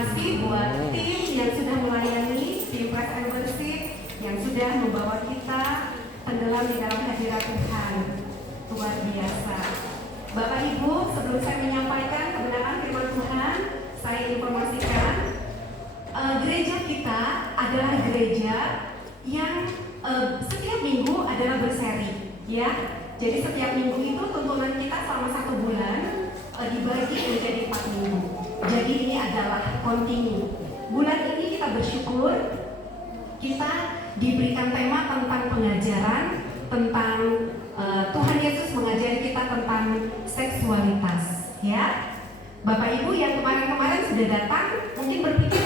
kasih buat tim yang sudah melayani, tim Press and Worship yang sudah membawa kita tenggelam di dalam hadirat Tuhan. Luar biasa. Bapak Ibu, sebelum saya menyampaikan kebenaran firman Tuhan, saya informasikan gereja kita adalah gereja yang setiap minggu adalah berseri, ya. Jadi setiap minggu itu tuntunan kita selama 1 bulan dibagi menjadi 4 minggu. Jadi ini adalah continue. Bulan ini kita bersyukur kita diberikan tema tentang pengajaran tentang Tuhan Yesus mengajari kita tentang seksualitas, ya. Bapak Ibu yang kemarin-kemarin sudah datang mungkin berpikir,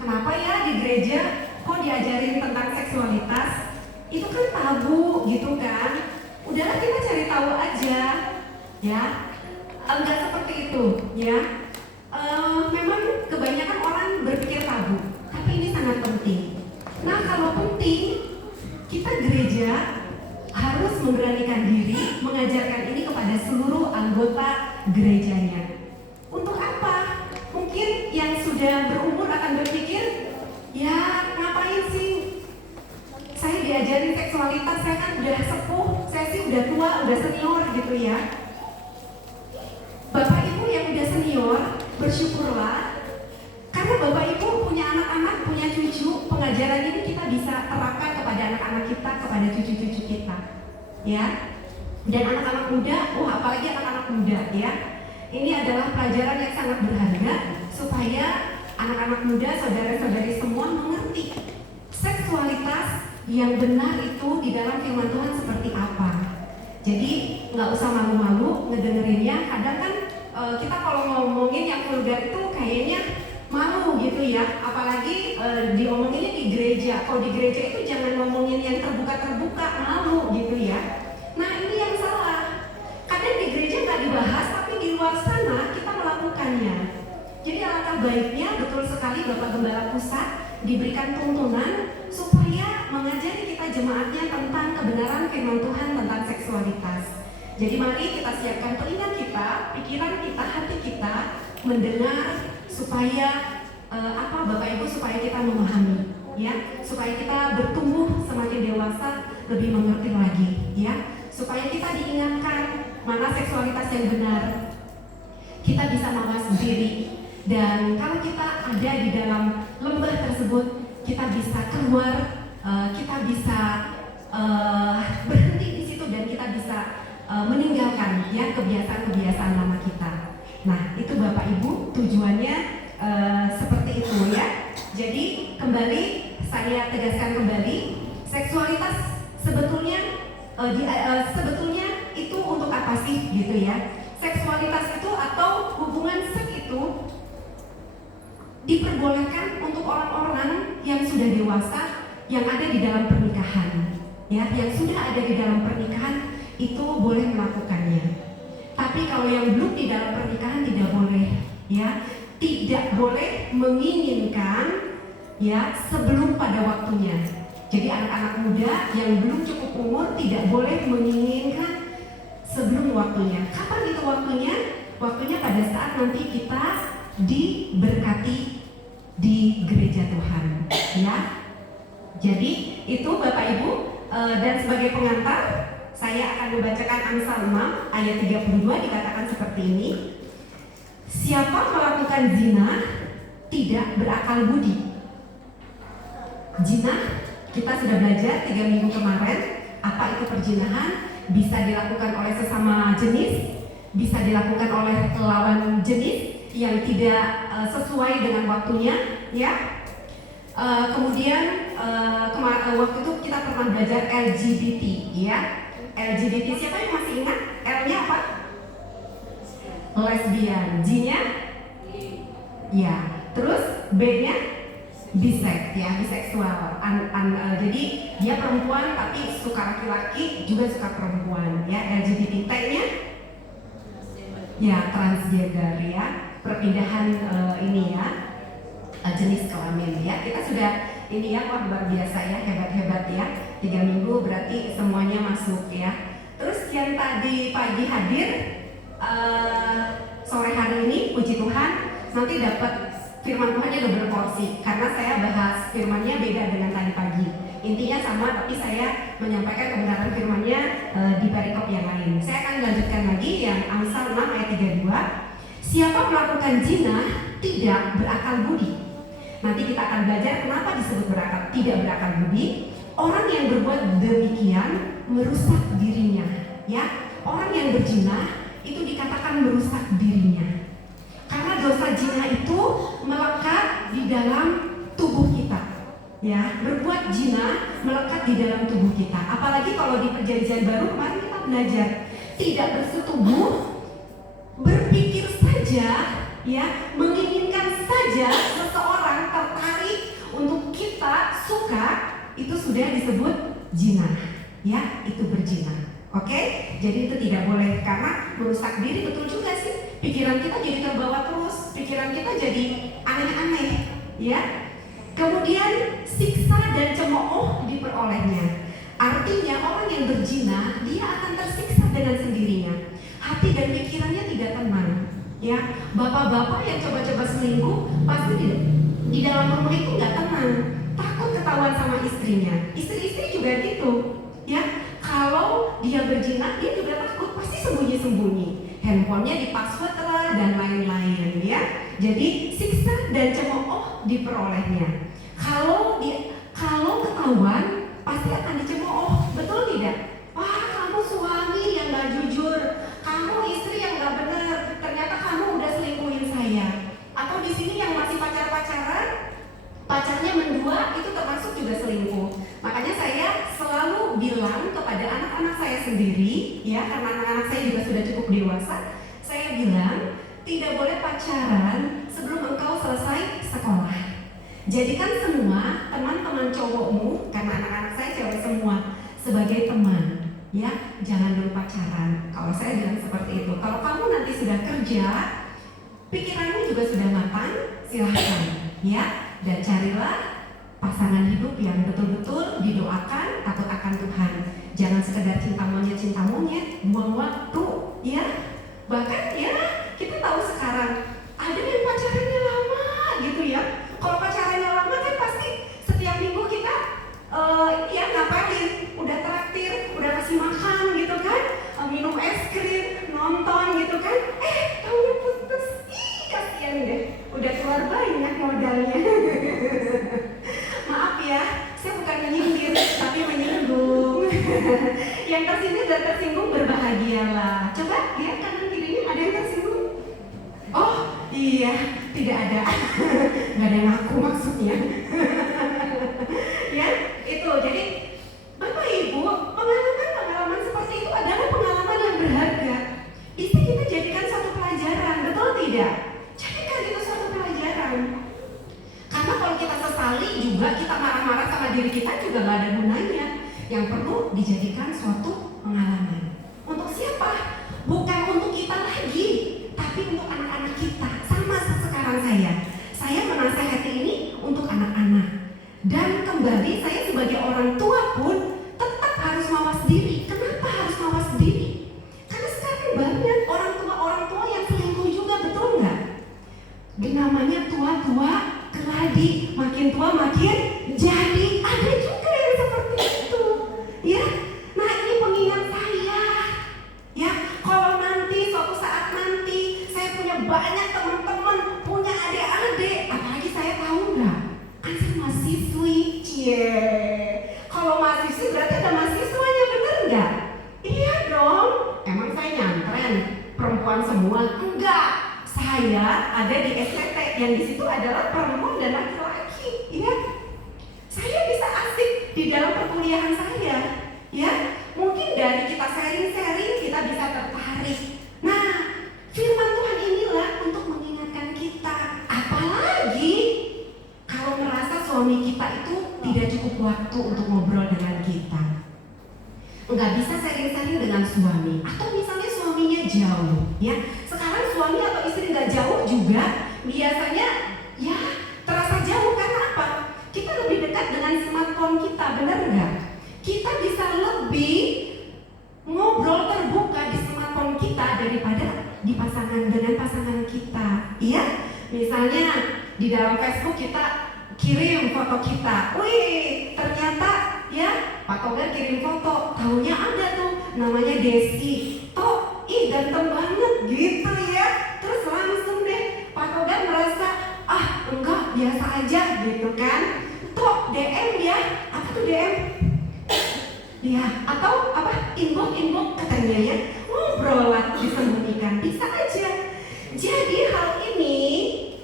kenapa ya di gereja kok diajarin tentang seksualitas? Itu kan tabu gitu kan. Udahlah kita cari tahu aja, ya. Enggak seperti itu, ya. Memang kebanyakan orang berpikir tabu, tapi ini sangat penting. Nah, kalau penting, kita gereja harus memberanikan diri mengajarkan ini kepada seluruh anggota gerejanya. Untuk apa? Mungkin yang sudah berumur akan berpikir, ya ngapain sih saya diajarin seksualitas, saya kan udah sepuh, saya sih udah tua, udah senior gitu ya. Bapak Ibu yang udah senior, bersyukurlah karena Bapak Ibu punya anak-anak, punya cucu. Pengajaran ini kita bisa terapkan kepada anak-anak kita, kepada cucu-cucu kita, ya. Dan anak-anak muda, apalagi anak-anak muda, ya. Ini adalah pelajaran yang sangat berharga supaya anak-anak muda, saudara-saudari semua mengerti seksualitas yang benar itu di dalam firman Tuhan seperti apa. Jadi nggak usah malu-malu ngedengerinnya. Kadang kan kita kalau ngomongin yang vulgar itu kayaknya malu gitu ya. Apalagi diomonginnya di gereja. Kalau di gereja itu jangan ngomongin yang terbuka-terbuka, malu gitu ya. Nah ini yang salah. Kadang di gereja nggak dibahas, tapi di luar sana kita melakukannya. Jadi alangkah baiknya betul sekali Bapak Gembala Pusat diberikan tuntunan supaya mengajari kita jemaatnya tentang kebenaran firman Tuhan tentang seksualitas. Jadi mari kita siapkan telinga kita, pikiran kita, hati kita mendengar supaya Bapak Ibu supaya kita memahami, ya, supaya kita bertumbuh semakin dewasa, lebih mengerti lagi, ya, supaya kita diingatkan mana seksualitas yang benar. Kita bisa mawas diri. Dan kalau kita ada di dalam lembah tersebut, kita bisa keluar, kita bisa berhenti di situ dan kita bisa meninggalkan ya kebiasaan-kebiasaan lama kita. Nah, itu Bapak Ibu tujuannya seperti itu ya. Jadi kembali saya tegaskan kembali, seksualitas sebetulnya itu untuk apa sih gitu ya? Seksualitas itu atau hubungan seks itu diperbolehkan untuk orang-orang yang sudah dewasa, yang ada di dalam pernikahan, ya, yang sudah ada di dalam pernikahan itu boleh melakukannya. Tapi kalau yang belum di dalam pernikahan tidak boleh, ya, tidak boleh menginginkan, ya, sebelum pada waktunya. Jadi anak-anak muda yang belum cukup umur tidak boleh menginginkan sebelum waktunya. Kapan itu waktunya? Waktunya pada saat nanti kita diberkati di gereja Tuhan, ya. Jadi itu Bapak Ibu, dan sebagai pengantar saya akan membacakan Amsal 6 ayat 32 dikatakan seperti ini. Siapa melakukan zina tidak berakal budi. Zina kita sudah belajar 3 minggu kemarin apa itu perzinahan. Bisa dilakukan oleh sesama jenis, bisa dilakukan oleh lawan jenis yang tidak sesuai dengan waktunya, ya. Kemudian waktu itu kita pernah belajar LGBT, ya. LGBT, siapa yang masih ingat? L-nya apa? Lesbian. G-nya? Ya. Terus B-nya? Bisex, ya, biseksual. Jadi dia perempuan tapi suka laki-laki juga suka perempuan, ya. LGBT, T-nya? Ya, transgender, ya. Perpindahan ini ya, jenis kelamin, ya. Kita sudah ini ya, wah luar biasa ya, hebat-hebat ya. 3 minggu berarti semuanya masuk ya. Terus yang tadi pagi hadir, sore hari ini puji Tuhan nanti dapat firman Tuhannya double porsi, karena saya bahas firmannya beda dengan tadi pagi. Intinya sama, tapi saya menyampaikan kebenaran firmannya di perikop yang lain. Saya akan lanjutkan lagi yang Amsal 6 ayat 32. Siapa melakukan zina tidak berakal budi. Nanti kita akan belajar kenapa disebut tidak berakal budi. Orang yang berbuat demikian merusak dirinya, ya. Orang yang berzina itu dikatakan merusak dirinya. Karena dosa zina itu melekat di dalam tubuh kita. Ya, berbuat zina melekat di dalam tubuh kita. Apalagi kalau di Perjanjian Baru kemarin kita belajar tidak bersetubuh, berpikir saja, ya, menginginkan saja seseorang tertarik untuk kita suka, itu sudah disebut zina. Ya, itu berzina. Oke, jadi itu tidak boleh karena merusak diri. Betul juga sih, pikiran kita jadi terbawa terus, pikiran kita jadi aneh-aneh, ya. Kemudian siksa dan cemooh diperolehnya. Artinya orang yang berzina dia akan tersiksa dengan sendirinya. Hati dan pikirannya tidak tenang, ya. Bapak-bapak yang coba-coba selingkuh pasti di dalam rumah itu nggak tenang, takut ketahuan sama istrinya. Istri-istri juga gitu, ya. Kalau dia berzina, dia juga takut, pasti sembunyi-sembunyi. Handphonenya di-password lah dan lain-lain, ya. Jadi siksa dan cemooh diperolehnya. Kalau ketahuan, pasti akan dicemooh, betul tidak? Wah, kamu suami yang gak jujur, kamu istri yang gak benar, ternyata kamu udah selingkuhin saya. Atau di sini yang masih pacaran, pacarnya mendua, itu termasuk juga selingkuh. Makanya saya selalu bilang kepada anak-anak saya sendiri, ya, karena anak-anak saya juga sudah cukup dewasa, saya bilang tidak boleh pacaran sebelum engkau selesai sekolah. Jadikan semua teman-teman cowokmu, karena anak-anak saya cewek semua, sebagai teman, ya. Jangan dulu pacaran. Kalau saya bilang seperti itu. Kalau kamu nanti sudah kerja, pikiranmu juga sudah matang, silahkan, ya. Dan carilah pasangan hidup yang betul-betul didoakan, takut akan Tuhan. Jangan sekedar cinta monyet, buang waktu, ya. Bahkan ya kita tahu sekarang ada yang pacarannya lama gitu ya. Kalau pacarannya lama kan pasti setiap minggu kita ya ngapalin, udah traktir, udah kasih makan gitu kan, minum es krim, nonton gitu kan. Tahunya putus, kasihan deh, udah keluar banyak modalnya. Maaf ya, saya bukan menyindir, tapi menyinggung. Yang tersinggung dan tersinggung berbahagialah. Coba lihat kanan kirinya, ada yang tersinggung? Oh iya, tidak ada. Nggak ada yang ngaku maksudnya. Ya, itu. Jadi Bapak Ibu, pengalaman seperti itu adalah pengalaman yang berharga. Bisa kita jadikan suatu pelajaran, betul tidak? Jadikan itu suatu pelajaran. Karena kalau kita sesali juga, kita marah-marah sama diri kita juga nggak ada gunanya. Yang perlu dijadikan suatu pengalaman. Untuk siapa? Bukan untuk kita lagi, tapi untuk anak-anak kita. Sama sekarang saya menasihati ini untuk anak-anak. Dan kembali saya sebagai orang tua pun tetap harus mawas diri. Kenapa harus mawas diri? Karena sekarang banyak orang tua yang selingkuh juga, betul nggak? Namanya tua-tua keladi, makin tua makin jadi. Ada juga yang seperti itu, ya. Nah ini pengingat saya, ya. Kalau nanti suatu saat nanti saya punya banyak teman-teman, punya adik-adik, apalagi saya tahu nggak? Kan saya mahasiswi, Kalau mahasiswi berarti ada mahasiswanya, bener nggak? Iya dong. Emang saya nyantren perempuan semua? Enggak. Saya ada di STT yang di situ adalah perempuan dan laki-laki, ya. Saya bisa asik di dalam perkuliahan saya, ya. Mungkin dari kita sharing-sharing kita bisa tertarik. Nah, firman Tuhan inilah untuk mengingatkan kita. Apalagi kalau merasa suami kita itu tidak cukup waktu untuk ngobrol dengan kita, nggak bisa sharing-sharing dengan suami, atau misalnya suaminya jauh, ya. Sekarang suami atau istri nggak jauh juga biasanya ya terasa jauh. Karena apa? Kita lebih dekat dengan smartphone kita, benar nggak? Kita bisa lebih ngobrol terbuka di smartphone kita daripada dengan pasangan kita, iya. Misalnya di dalam Facebook kita kirim foto kita. Wih, ternyata ya Pak Togar kirim foto, tahunya ada tuh namanya Desi. Toh, ih ganteng banget gitu ya. Terus langsung deh Pak Togar merasa enggak, biasa aja gitu kan. Toh DM ya, apa tuh DM? Ya, atau apa? Inbox katanya ya. Ngobrol lah disembunyikan, bisa aja. Jadi hal ini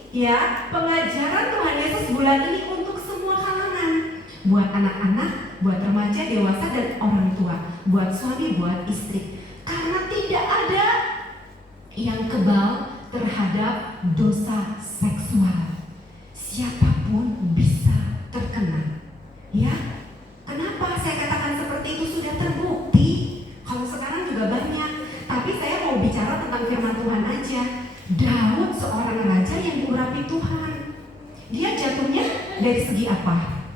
ya, pengajaran Tuhan Yesus bulan ini untuk semua kalangan. Buat anak-anak, buat remaja, dewasa, dan orang tua. Buat suami, buat istri. Karena tidak ada yang kebal terhadap dosa seksual. Siapapun bisa terkena. Ya, kenapa saya katakan seperti itu? Sudah terbukti. Kalau sekarang juga banyak. Tapi saya mau bicara tentang firman Tuhan aja. Daud seorang raja yang diurapi Tuhan. Dia jatuhnya dari segi apa?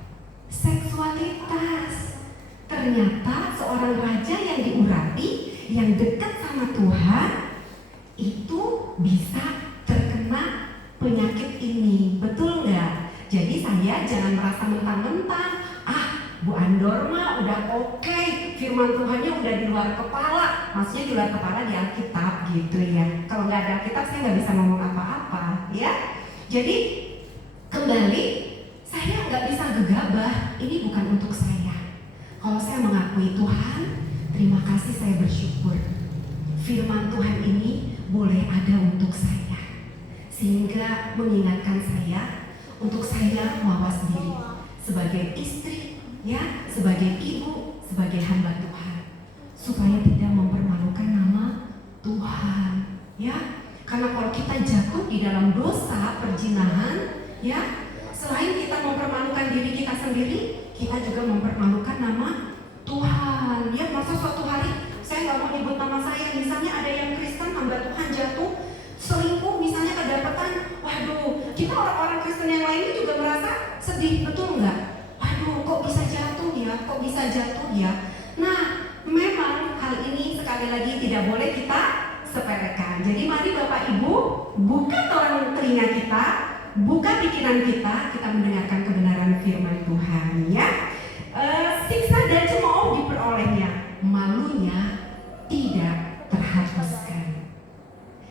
Seksualitas. Ternyata seorang raja yang diurapi, yang dekat sama Tuhan, itu bisa terkena penyakit ini. Betul nggak? Jadi saya jangan merasa mentang-mentang, Bu Andor mah udah oke, firman Tuhannya udah di luar kepala. Maksudnya di luar kepala di Alkitab gitu ya. Kalau nggak ada Alkitab saya nggak bisa ngomong apa-apa ya. Jadi kembali, saya nggak bisa gegabah. Ini bukan untuk saya. Kalau saya mengakui Tuhan, terima kasih, saya bersyukur. Firman Tuhan ini boleh ada untuk saya, sehingga mengingatkan saya untuk saya mawas diri sebagai istri, ya, sebagai ibu, sebagai hamba Tuhan, supaya tidak mempermalukan nama Tuhan, ya. Karena kalau kita jatuh di dalam dosa perzinahan, ya, selain kita mempermalukan diri kita sendiri, kita juga mempermalukan nama Tuhan. Ya, masa suatu hari saya nggak mau nyebut nama saya, misalnya ada yang Kristen, hamba Tuhan jatuh selingkuh, misalnya kedapatan, waduh, kita orang-orang Kristen yang lainnya juga merasa sedih, betul nggak? Waduh, kok bisa jatuh ya? Kok bisa jatuh ya? Nah, memang hal ini sekali lagi tidak boleh kita sepelekan. Jadi mari Bapak Ibu, buka telinga kita, buka pikiran kita mendengarkan kebenaran firman Tuhan ya. Siksa dan cemooh diperolehnya, malunya tidak terhapuskan.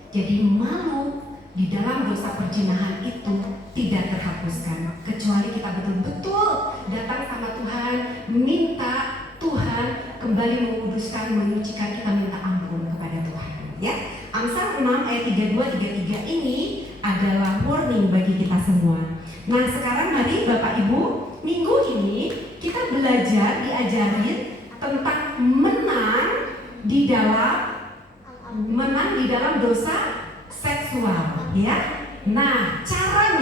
Jadi malu di dalam dosa perzinahan itu tidak terhapuskan, kecuali kita betul-betul datang sama Tuhan, minta Tuhan kembali menguduskan, menyucikan kita, minta ampun kepada Tuhan ya. Amsal 6 ayat 32-33 ini adalah warning bagi kita semua. Nah, sekarang mari Bapak Ibu, minggu ini kita belajar, diajarin tentang menang di dalam dosa seksual ya. Nah, cara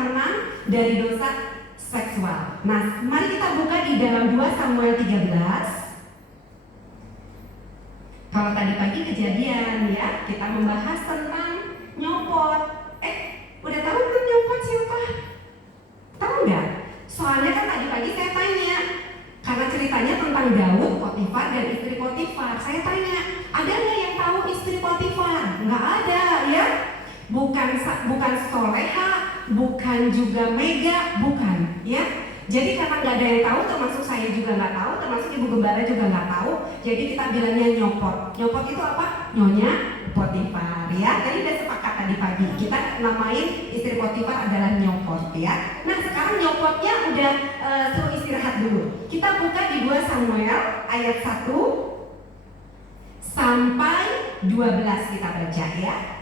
menang dari dosa seksual. Nah, mari kita buka di dalam 2 Samuel 13. Kalau tadi pagi kejadian ya, kita membahas tentang nyopot. Udah tahu kan nyopot siapa? Tahu nggak? Soalnya kan tadi pagi saya tanya, karena ceritanya tentang Daud, Potifar, dan istri Potifar. Saya tanya, ada nggak yang tahu istri Potifar? Nggak ada ya. Bukan Soleha, bukan juga Mega, bukan ya. Jadi karena nggak ada yang tahu, termasuk saya juga nggak tahu, termasuk Ibu Gembala juga nggak tahu. Jadi kita bilangnya nyopot. Nyopot itu apa? Nyonya Potifar ya. Tadi udah sepakat tadi pagi kita namain istri Potifar adalah nyopot ya. Nah, sekarang nyopotnya udah suruh istirahat dulu. Kita buka di 2 Samuel ayat 1 sampai 12 kita baca ya.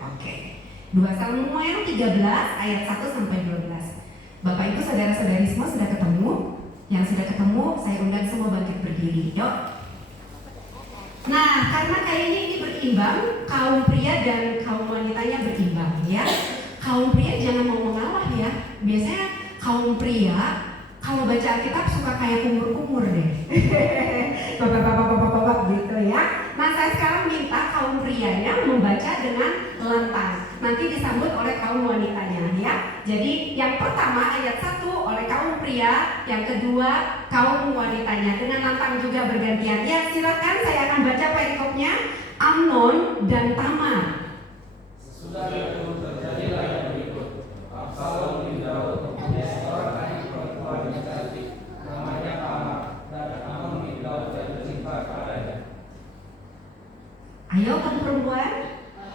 Oke. 2 Samuel 13 ayat 1 sampai 12. Bapak Ibu saudara-saudari semua sudah ketemu? Yang sudah ketemu, saya undang semua bangkit berdiri. Yuk. Nah, karena kayaknya ini berimbang, kaum pria dan kaum wanitanya berimbang ya. Kaum pria jangan mau mengalah ya. Biasanya kaum pria kalau baca Alkitab suka kayak kumur-kumur deh. Bapak-bapak gitu ya. Nah, saya sekarang minta kaum prianya membaca dengan lantang. Nanti disambut oleh kaum wanitanya ya. Jadi yang pertama ayat 1 oleh kaum pria, yang kedua kaum wanitanya dengan lantang juga bergantian. Ya, silakan saya akan baca perikopnya. Amnon dan Tamar. Sesudah itu terjadilah yang berikut. Absalom bin Daud mempunyai seorang adik perempuan yang cantik, namanya Tamar, dan Amnon bin Daud jatuh cinta kepadanya. Ayo kan perempuan.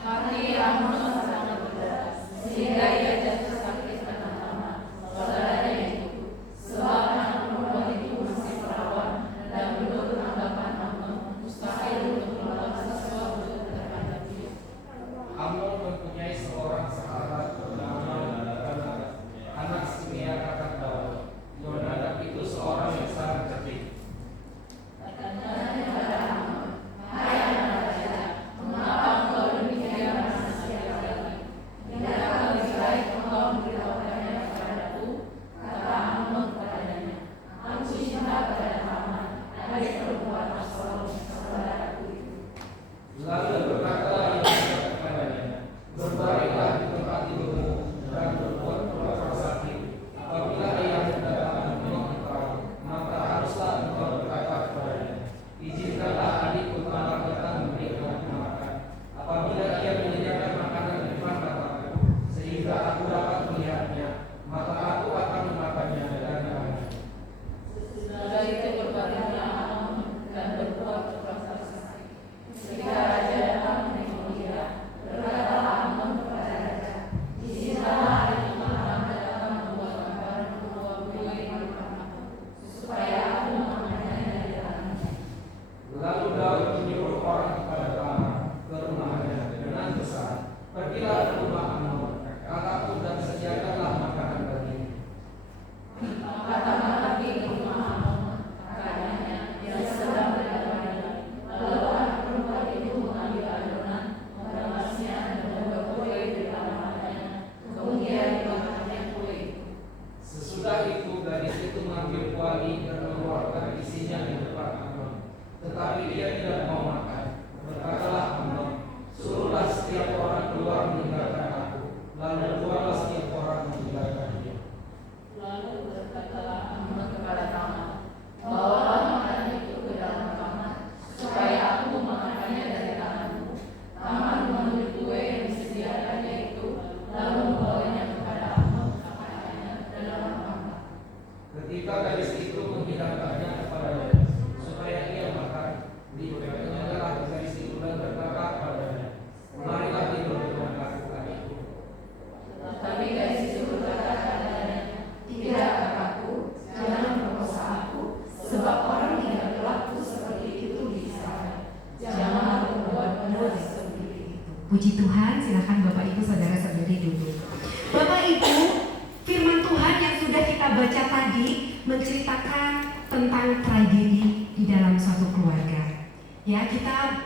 Hati Amnon sangat berat, sehingga ia jatuh sakit karena Tamar, saudaranya itu. Sebab anak perempuan itu masih perawan, dan menurut anggapan Amnon mustahil untuk melakukan sesuatu terhadap dia. Amnon mempunyai seorang sahabat bernama Yonadab, anak Simea kakak Daud. Yonadab itu seorang yang sangat cerdik. Katanya kepada Amnon, "Hai anak raja, mengapa engkau demikian menasihati? Tidakkah lebih baik engkau memberitahukannya kepadaku?" Kata Amnon kepadanya, "Aku cinta pada Tamar, adik perempuan Absalom, saudaraku itu." Lalu berkatalah Yonadab kepadanya, "Berbaringlah di tempat tidurmu dan berbuat pura-pura sakit. Apabila ayahmu datang menemui engkau, maka haruslah engkau berkata kepadanya, izinkanlah adikku Tamar datang memberikanku makan. Apabila ia menyediakan makanan di depan mataku, sehingga aku dapat melihatnya, maka aku akan memakannya dan makannya." Sesudah itu berbaringlah Amnon dan berbuat pura-pura sakit. Ketika raja datang menengok dia, berkatalah Amnon kepada raja, "Izinkanlah adikku Tamar datang membuat makanan membawa kue di depan aku, supaya aku memakannya dari tangannya." Lalu Daud menyuruh orang kepada Tamar ke rumahnya dengan pesan, "Pergilah ke rumah Amnon, kakakku, dan sediakanlah makanan baginya." Maka Tamar pergi ke rumah Amnon, kakaknya, yang sedang berjalan. Lalu anak perempuan itu mengambil adonan, mengemasnya, dan membuat kue di tangannya. Kemudian dimakannya kue itu. Sesudah itu gadis itu mengambil kuali dan mengeluarkan isinya di depan Amnon. Tetapi dia tidak mau makan. Berkatalah Amnon, "Suruhlah setiap orang keluar meninggalkan aku." Lalu keluarlah setiap orang meninggalkan dia. Lalu berkatalah Amnon kepada Tamar, "Bawalah makanan itu ke dalam kamar, supaya aku memakannya dari tanganmu." Tamar mengambil kue yang disediakannya itu, lalu membawanya kepada Amnon kakaknya ke dalam kamar. Ketika gadis itu menghidangkannya kepadanya supaya ia makan, dipegangnya gadis itu dan berkata kepadanya, "Marilah tidur dengan aku, adikku." Tetapi gadis itu berkata kepadanya, "Tidak, kakakku, jangan perkosa aku, sebab orang tidak berlaku seperti itu di Israel. Janganlah berbuat benar seperti itu." Puji Tuhan, silakan Bapak Ibu Saudara sendiri dulu. Bapak Ibu, firman Tuhan yang sudah kita baca tadi menceritakan tentang tragedi di dalam suatu keluarga. Ya, kita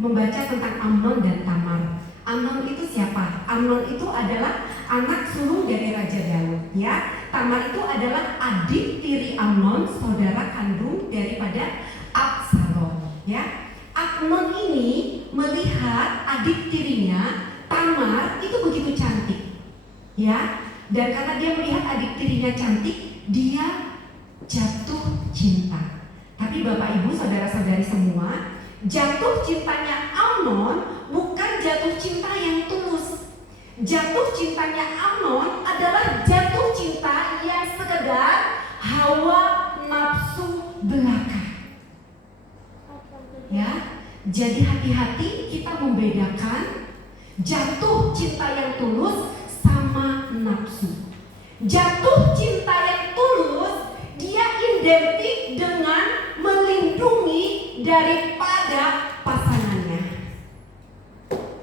membaca tentang Amnon dan Tamar. Amnon itu siapa? Amnon itu adalah anak sulung dari Raja Daud. Ya, Tamar itu adalah adik tiri Amnon, saudara kandung daripada Absalom. Ya, Amnon ini melihat adik tirinya Tamar itu begitu cantik. Ya, dan karena dia melihat adik tirinya cantik, dia jatuh cinta. Tapi Bapak Ibu Saudara-saudari semua, jatuh cintanya Amnon bukan jatuh cinta yang tulus. Jatuh cintanya Amnon adalah jatuh cinta yang sekedar hawa nafsu belaka. Ya, jadi hati-hati kita membedakan jatuh cinta yang tulus sama nafsu. Jatuh cinta yang tulus dia identik dengan melindungi daripada pasangannya.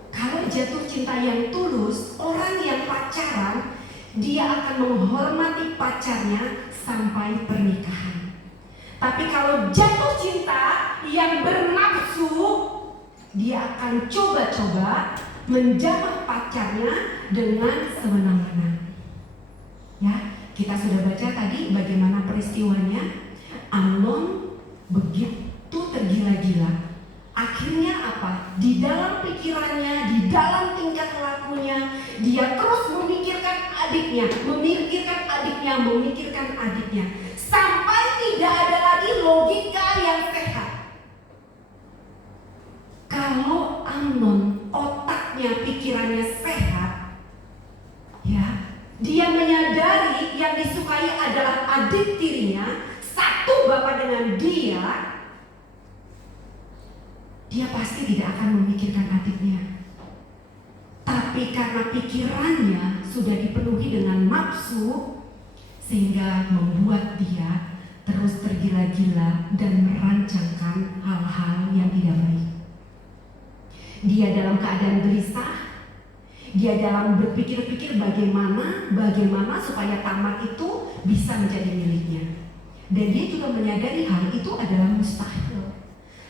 Kalau jatuh cinta yang tulus, orang yang pacaran dia akan menghormati pacarnya sampai pernikahan. Tapi kalau jatuh cinta yang bernafsu, dia akan coba-coba menjamah pacarnya dengan sewenang-wenang. Ya, kita sudah baca tadi bagaimana peristiwanya. Amnon begitu tergila-gila Akhirnya apa? Di dalam pikirannya, di dalam tingkah lakunya, dia terus memikirkan adiknya, sampai tidak ada lagi logika yang sehat. Kalau Amnon otaknya, pikirannya sehat, ya, dia menyadari yang disukai adalah adik tirinya, satu bapak dengan dia pasti tidak akan memikirkan adiknya. Tapi karena pikirannya sudah dipenuhi dengan nafsu, sehingga membuat dia terus tergila-gila dan merancangkan hal-hal yang tidak baik. Dia dalam keadaan gelisah, dia dalam berpikir-pikir bagaimana supaya Tamar itu bisa menjadi miliknya. Dan dia juga menyadari hal itu adalah mustahil.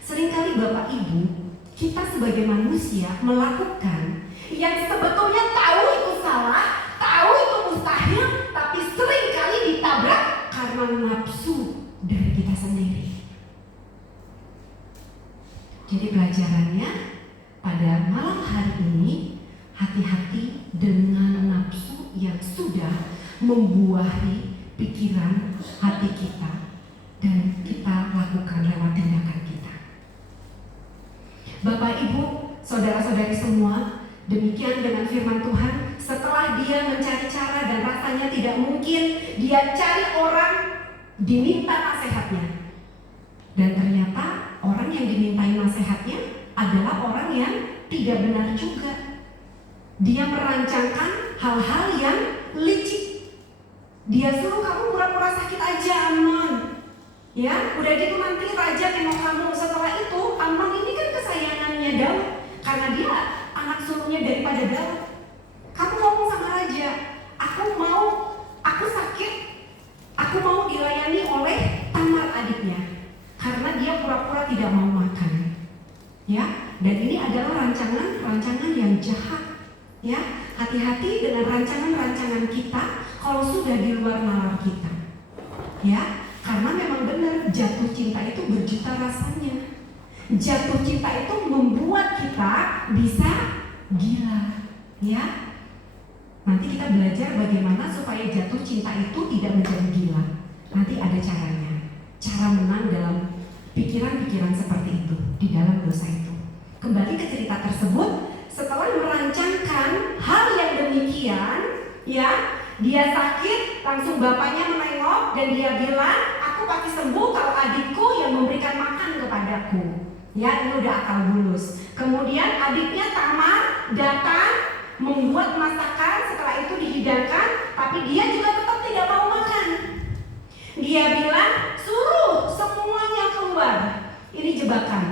Seringkali Bapak Ibu, kita sebagai manusia melakukan yang sebetulnya tahu itu salah, tahu itu mustahil, tapi seringkali ditabrak karena nafsu dari kita sendiri. Jadi pelajarannya pada malam hari ini, hati-hati dengan nafsu yang sudah membuahi pikiran hati kita dan kita lakukan lewat tindakan kita. Bapak Ibu, saudara-saudari semua, demikian dengan firman Tuhan. Setelah dia mencari cara dan rasanya tidak mungkin, dia cari orang, diminta nasihatnya. Dan ternyata orang yang dimintai nasihatnya adalah orang yang tidak benar juga. Dia merancangkan hal-hal yang licik. Dia suruh kamu pura-pura sakit aja, Amnon. Ya, udah gitu nanti raja nengok kamu. Setelah itu, Amnon ini kan kesayangannya Daud, karena dia anak sulungnya daripada Daud. Kamu ngomong sama raja, aku sakit, aku mau dilayani oleh Tamar adiknya, karena dia pura-pura tidak mau makan. Ya, dan ini adalah rancangan yang jahat. Ya, hati-hati dengan rancangan-rancangan kita kalau sudah di luar nalar kita. Ya, karena memang benar jatuh cinta itu berjuta rasanya. Jatuh cinta itu membuat kita bisa gila. Ya, nanti kita belajar bagaimana supaya jatuh cinta itu tidak menjadi gila. Nanti ada caranya. Cara menang dalam pikiran-pikiran seperti itu, di dalam dosa itu. Kembali ke cerita tersebut, setelah merancangkan hal yang demikian, ya, dia sakit, langsung bapaknya menengok dan dia bilang, aku pasti sembuh kalau adikku yang memberikan makan kepadaku. Ya, ini udah akal bulus. Kemudian adiknya Tamar datang membuat masakan, setelah itu dihidangkan, tapi dia juga tetap tidak mau makan. Dia bilang, suruh semuanya keluar. Ini jebakan.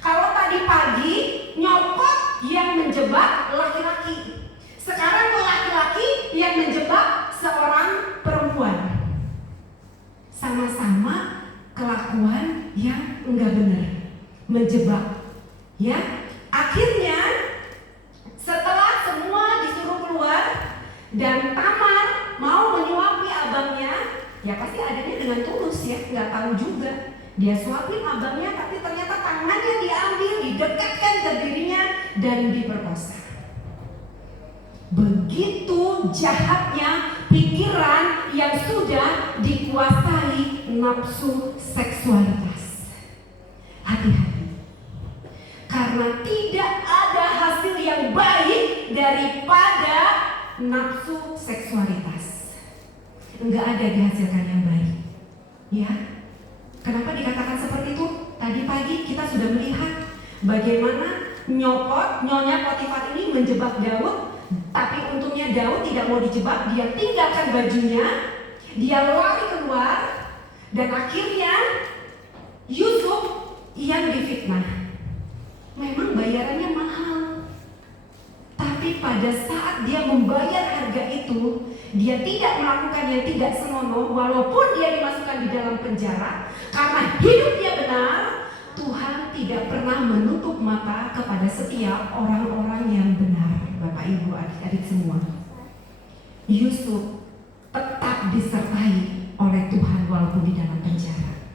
Kalau tadi pagi nyopot yang menjebak laki-laki, sekarang laki-laki yang menjebak seorang perempuan. Sama-sama kelakuan yang enggak benar, menjebak. Ya, akhirnya setelah semua disuruh keluar dan Tamar mau menyuapi abangnya, ya pasti adanya dengan tulus ya, nggak tahu juga. Dia suapin abangnya, tapi ternyata tangannya diambil, didekatkan ke dirinya dan diperkosa. Begitu jahatnya pikiran yang sudah dikuasai nafsu seksualitas. Hati-hati, karena tidak ada hasil yang baik daripada nafsu seksualitas. Enggak ada dihasilkan yang baik. Ya, kenapa dikatakan seperti itu? Tadi pagi kita sudah melihat bagaimana Nyonya Potifar ini menjebak Daud. Tapi untungnya Daud tidak mau dijebak, dia tinggalkan bajunya, dia lari keluar, dan akhirnya Yusuf yang difitnah. Memang bayarannya mahal, tapi pada saat dia membayar harga itu, dia tidak melakukan yang tidak senonoh, walaupun dia dimasukkan di dalam penjara. Karena hidup dia benar, Tuhan tidak pernah menutup mata kepada setiap orang-orang yang benar. Bapak, Ibu, adik-adik semua, Yusuf tetap disertai oleh Tuhan walaupun di dalam penjara.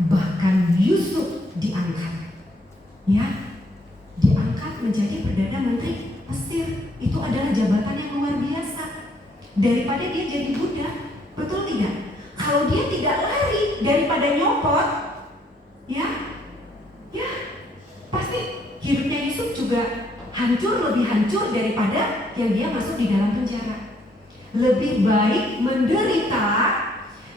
Bahkan Yusuf diangkat. Ya, diangkat menjadi Perdana Menteri Mesir. Itu adalah jabatan yang luar biasa. Daripada dia jadi budak, betul tidak? Kalau dia tidak lari daripada nyopot, ya pasti hidupnya Yusuf juga lebih hancur daripada yang dia masuk di dalam penjara. Lebih baik menderita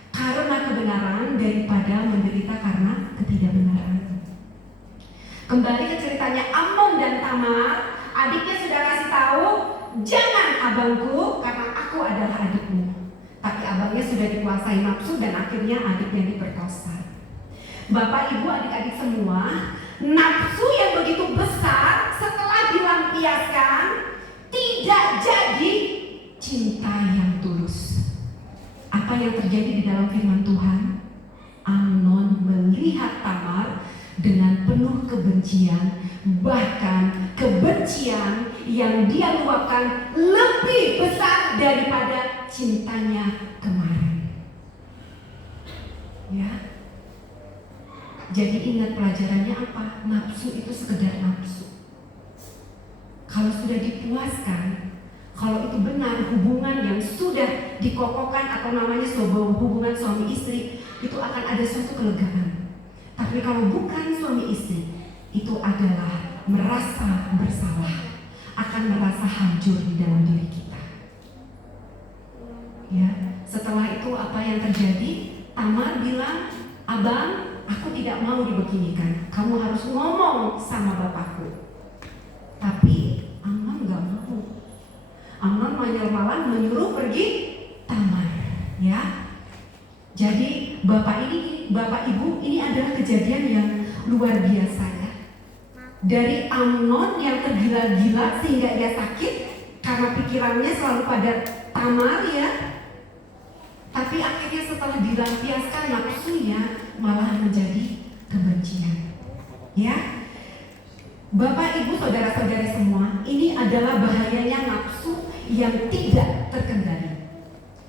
karena kebenaran daripada menderita karena ketidakbenaran. Kembali ke ceritanya Amnon dan Tamar. Adiknya sudah kasih tahu, jangan abangku karena aku adalah adikmu. Tapi abangnya sudah dikuasai nafsu dan akhirnya adiknya diperkosa. Bapak, ibu, adik-adik semua, nafsu yang begitu besar setelah dilampiaskan tidak jadi cinta yang tulus. Apa yang terjadi di dalam firman Tuhan? Amnon melihat Tamar dengan penuh kebencian, bahkan kebencian yang dia luapkan lebih besar daripada cintanya kemarin. Ya. Jadi ingat pelajarannya apa? Nafsu itu sekedar nafsu. Kalau sudah dipuaskan, kalau itu benar hubungan yang sudah dikokohkan atau namanya sebuah hubungan suami istri, itu akan ada suatu kelegaan. Tapi kalau bukan suami istri, itu adalah merasa bersalah, akan merasa hancur di dalam diri kita. Ya, setelah itu apa yang terjadi? Tamar bilang, abang, aku tidak mau dibeginikan. Kamu harus ngomong sama bapakku. Tapi Amnon gak mau. Amnon malah menyuruh pergi Tamar. Ya. Jadi bapak ibu, ini adalah kejadian yang luar biasa ya. Dari Amnon yang tergila-gila sehingga ia sakit karena pikirannya selalu pada Tamar ya. Tapi akhirnya setelah dilampiaskan nafsunya malah menjadi kebencian. Ya, Bapak, Ibu, saudara-saudari semua, ini adalah bahayanya nafsu yang tidak terkendali.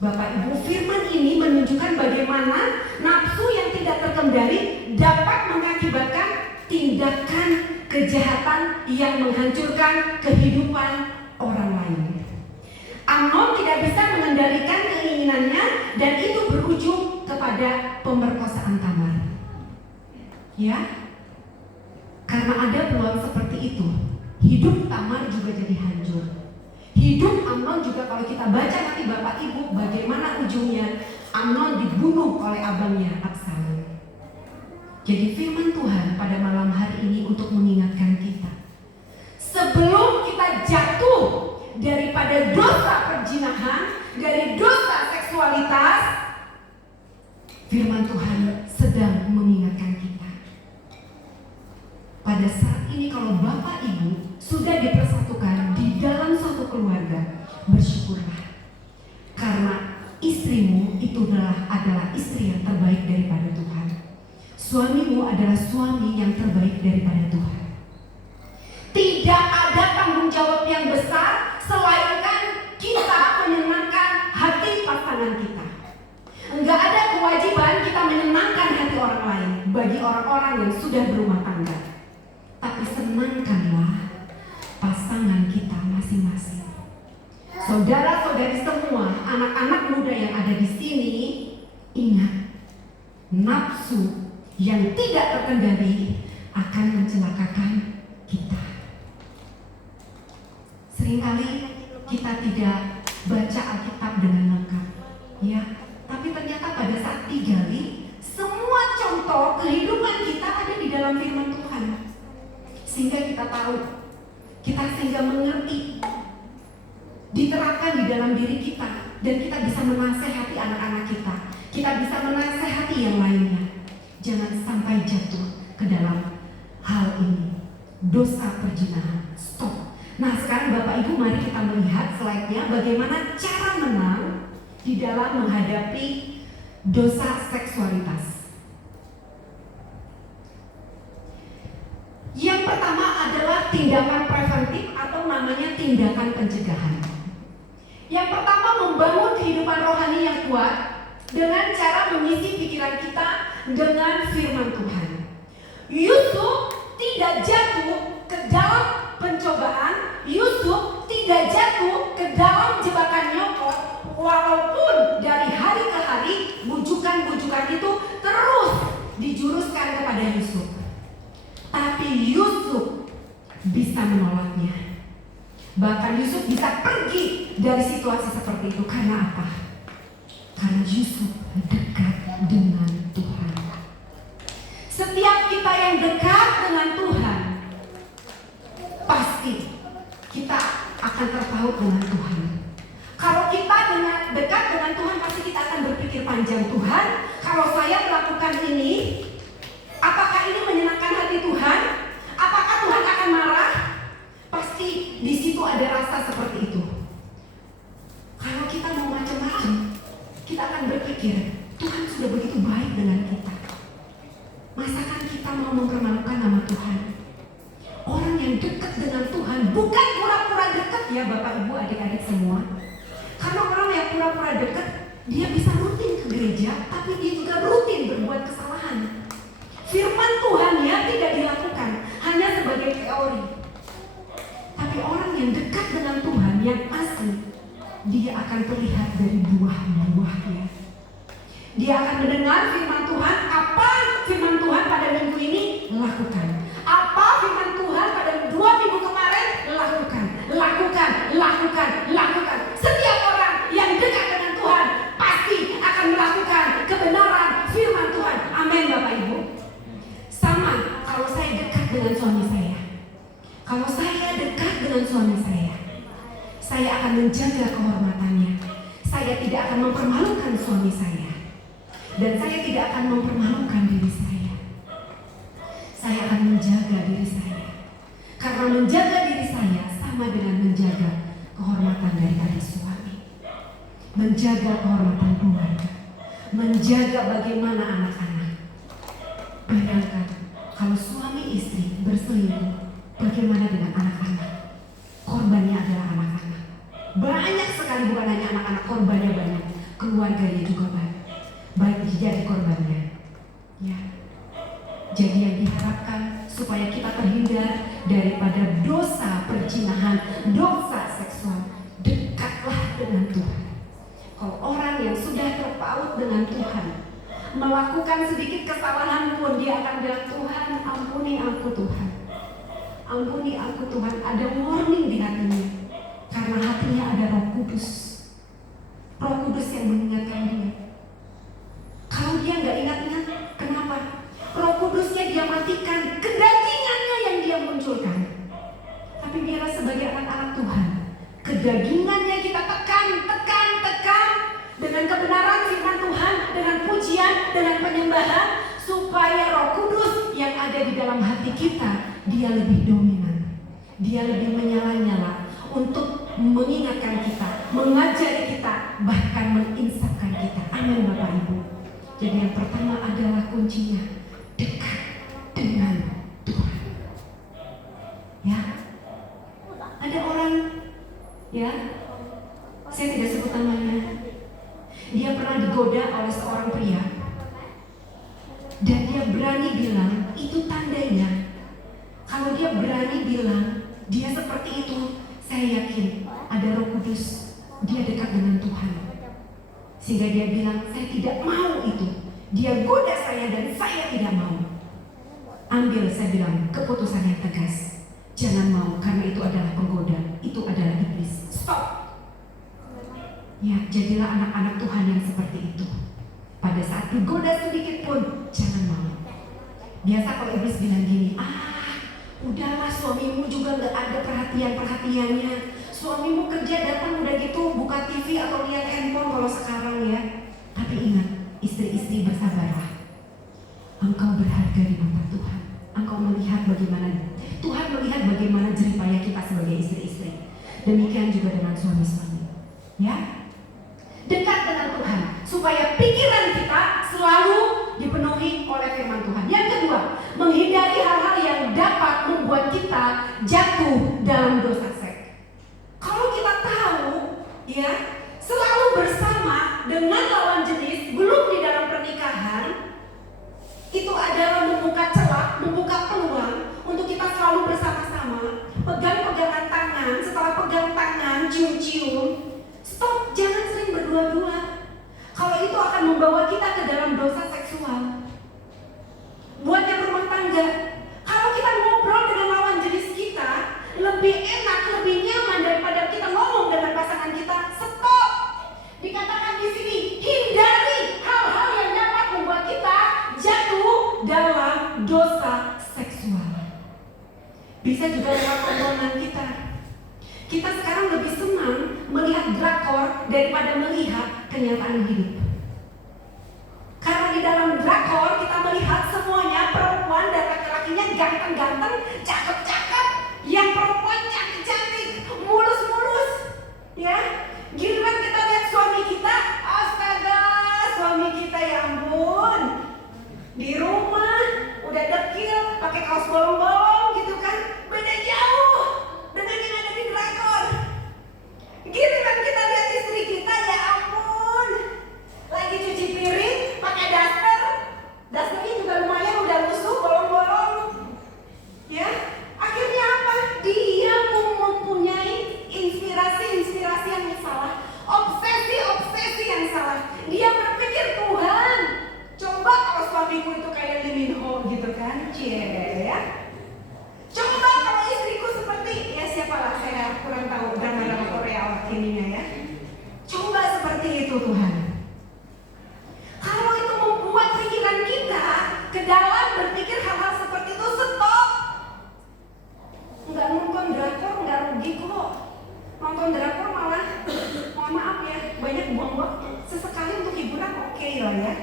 Bapak, Ibu, firman ini menunjukkan bagaimana nafsu yang tidak terkendali dapat mengakibatkan tindakan kejahatan yang menghancurkan kehidupan orang lain. Amnon tidak bisa mengendalikan keinginannya dan itu berujung kepada pemerkosaan Tamar. Ya, karena ada peluang seperti itu, hidup Tamar juga jadi hancur. Hidup Amnon juga kalau kita baca nanti Bapak Ibu bagaimana ujungnya, Amnon dibunuh oleh abangnya Absalom. Jadi firman Tuhan pada malam hari ini untuk mengingatkan kita, sebelum kita jatuh daripada dosa perzinahan, dari dosa seksualitas, firman Tuhan sedang mengingatkan kita. Pada saat ini kalau Bapak Ibu sudah dipersatukan di dalam suatu keluarga, bersyukurlah. Karena istrimu itu adalah istri yang terbaik daripada Tuhan. Suamimu adalah suami yang terbaik daripada Tuhan. Tidak ada tanggung jawab yang besar selainkan kita menyenangkan hati pasangan kita. Enggak ada kewajiban kita menyenangkan hati orang lain bagi orang-orang yang sudah berumah tangga. Tapi senangkanlah pasangan kita masing-masing. Saudara-saudari semua, anak-anak muda yang ada di sini, ingat, nafsu yang tidak terkendali akan mencelakakan kita. Seringkali kita tidak baca Alkitab dengan lengkap, ya. Tapi ternyata pada saat digali, semua contoh kehidupan kita ada di dalam firman Tuhan. Sehingga kita tahu, sehingga mengerti, diterapkan di dalam diri kita, dan kita bisa menasehati anak-anak kita. Kita bisa menasehati yang lainnya. Jangan sampai jatuh ke dalam hal ini. Dosa perzinahan, stop. Nah sekarang Bapak Ibu mari kita melihat slide-nya bagaimana cara menang di dalam menghadapi dosa seksualitas. Yang pertama adalah tindakan preventif atau namanya tindakan pencegahan. Yang pertama membangun kehidupan rohani yang kuat dengan cara mengisi pikiran kita dengan firman Tuhan. Yusuf tidak jatuh bisa menolaknya. Bahkan Yusuf bisa pergi dari situasi seperti itu. Karena apa? Karena Yusuf dekat dengan Tuhan. Setiap kita yang dekat dengan Tuhan, pasti kita akan terpaut dengan Tuhan. Kalau kita dekat dengan Tuhan, pasti kita akan berpikir panjang. Tuhan, kalau saya melakukan ini, apakah ini menyenangkan hati Tuhan? Apakah Tuhan akan marah? Pasti di situ ada rasa seperti itu. Kalau kita mau macam-macam, kita akan berpikir, Tuhan sudah begitu baik dengan kita. Masakan kita mau mempermalukan nama Tuhan? Orang yang dekat dengan Tuhan bukan pura-pura dekat ya Bapak Ibu adik-adik semua. Karena orang yang pura-pura dekat, dia bisa rutin ke gereja, tapi dia juga rutin berbuat kesalahan. Firman Tuhan ya tidak dilakukan, hanya sebagai teori. Tapi orang yang dekat dengan Tuhan, yang asli, dia akan terlihat dari buah-buahnya. Dia akan mendengar firman Tuhan. Apa firman Tuhan pada minggu ini? Lakukan. Apa firman Tuhan pada 2 minggu kemarin? Lakukan. Setiap orang yang dekat dengan Tuhan pasti akan melakukan kebenaran firman Tuhan. Amin Bapak Ibu. Sama kalau saya dekat dengan suami saya. Kalau saya dekat dengan suami saya akan menjaga kehormatannya. Saya tidak akan mempermalukan suami saya. Dan saya tidak akan mempermalukan diri saya. Saya akan menjaga diri saya. Karena menjaga diri saya sama dengan menjaga kehormatan daripada suami. Menjaga kehormatan keluarga. Menjaga bagaimana anak-anak. Bayangkan kalau suami istri berselingkuh, bagaimana dengan anak-anak? Korbannya adalah anak-anak. Banyak sekali, bukan hanya anak-anak, korbannya banyak. Keluarganya juga banyak. Baik jadi korbannya. Ya. Jadi yang diharapkan supaya kita terhindar daripada dosa perzinahan, dosa seksual, dekatlah dengan Tuhan. Kalau orang yang sudah terpaut dengan Tuhan, melakukan sedikit kesalahan pun dia akan bilang, Tuhan ampuni aku Tuhan. Ampuni aku Tuhan. Ada warning di hatinya. Karena hatinya ada Roh Kudus. Roh Kudus yang mengingatkan dia. Kalau dia nggak ingat-ingat, kenapa? Roh Kudusnya dia matikan, kedagingannya yang dia munculkan. Tapi biarlah sebagai anak-anak Tuhan, kedagingannya kita tekan dengan kebenaran firman Tuhan, dengan pujian, dengan penyembahan, supaya Roh Kudus yang ada di dalam hati kita, dia lebih dominan, dia lebih menyala-nyala untuk mengingatkan kita, mengajari kita, bahkan menginsafkan kita. Amin Bapak Ibu. Jadi yang pertama adalah kuncinya dekat dengan Tuhan. Ya, ada orang, ya, saya tidak sebut namanya. Dia pernah digoda oleh seorang pria, dan dia berani bilang itu tandanya. Kalau dia berani bilang dia seperti itu, saya yakin ada Roh Kudus. Dia dekat dengan Tuhan. Sehingga dia bilang, saya tidak mau itu. Dia goda saya dan saya tidak mau. Ambil, saya bilang, keputusan yang tegas. Jangan mau, karena itu adalah penggoda. Itu adalah iblis. Stop. Ya, jadilah anak-anak Tuhan yang seperti itu. Pada saat digoda sedikit pun, jangan mau. Biasa kalau iblis bilang gini, udahlah suamimu juga gak ada perhatiannya. Suamimu kerja datang udah gitu buka TV atau lihat handphone kalau sekarang ya. Tapi ingat, istri-istri bersabarlah. Engkau berharga di mata Tuhan. Engkau melihat bagaimana Tuhan melihat bagaimana jeripaya kita sebagai istri-istri. Demikian juga dengan suami-suami. Ya, dekat dengan Tuhan supaya pikiran kita selalu dipenuhi oleh firman Tuhan. Yang kedua, menghindari hal-hal yang dapat membuat kita jatuh dalam dosa seks. Kalau kita tahu, ya, selalu bersama dengan lawan jenis belum di dalam pernikahan, itu adalah membuka celah, membuka peluang untuk kita selalu bersama-sama, pegang-pegangan tangan. Setelah pegang tangan, cium-cium. Stop, jangan sering berdua-dua. Kalau itu akan membawa kita ke dalam dosa seksual. Buat yang rumah tangga, kalau kita ngobrol dengan lawan jenis kita, lebih enak, lebih nyaman daripada kita ngomong dengan pasangan kita. Stop. Dikatakan di sini, hindari hal-hal yang dapat membuat kita jatuh dalam dosa seksual. Bisa juga lewat tontonan kita. Kita sekarang lebih senang melihat drakor daripada melihat kenyataan hidup. Karena di dalam drakor kita melihat semuanya perempuan dan laki-lakinya ganteng-ganteng, cakep-cakep, yang perempuan cantik-cantik, mulus-mulus, ya. Giliran kita lihat suami kita, astaga, suami kita ya ampun, di rumah udah dekil, pakai kaos bolong-bolong gitu kan, beda jauh dengan yang ada di drakor. Giliran kita lihat istri kita, ya ampun, lagi cuci piring pakai daster, dasternya juga lumayan udah lusuh, bolong-bolong, ya. Akhirnya apa? Dia mempunyai inspirasi yang salah, obsesi yang salah. Dia berpikir, Tuhan, coba kalau suamiku itu kayak Lee Min Ho gitu kan, ya. Coba kalau istriku seperti, ya siapalah, saya kurang tahu drama Korea ininya ya. Coba seperti itu Tuhan. Kalau itu membuat pikiran kita ke dalam berpikir hal-hal seperti itu, stop. Nggak nonton drakor nggak rugi kok. Nonton drakor malah, mohon maaf ya, banyak buang waktu. Sesekali untuk hiburan oke lah ya.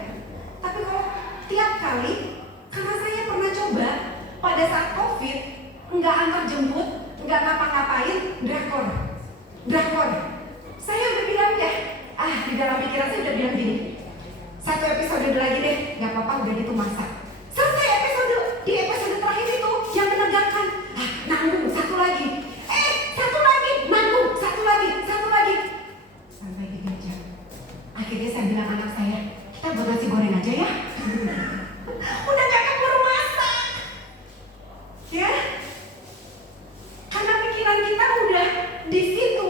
Tapi kalau tiap kali, karena saya pernah coba pada saat COVID, nggak antar jemput, nggak ngapa-ngapain, drakor. Saya udah bilang ya, di dalam pikiran saya udah bilang gini, satu episode lagi deh, nggak apa-apa, udah gitu masak. Selesai di episode terakhir itu yang menegangkan, nanggung satu lagi, nanggung satu lagi, sampai 3 jam. Akhirnya saya bilang anak saya, kita buat nasi goreng aja ya. Udah gak keburu masak, ya. Karena pikiran kita udah di situ.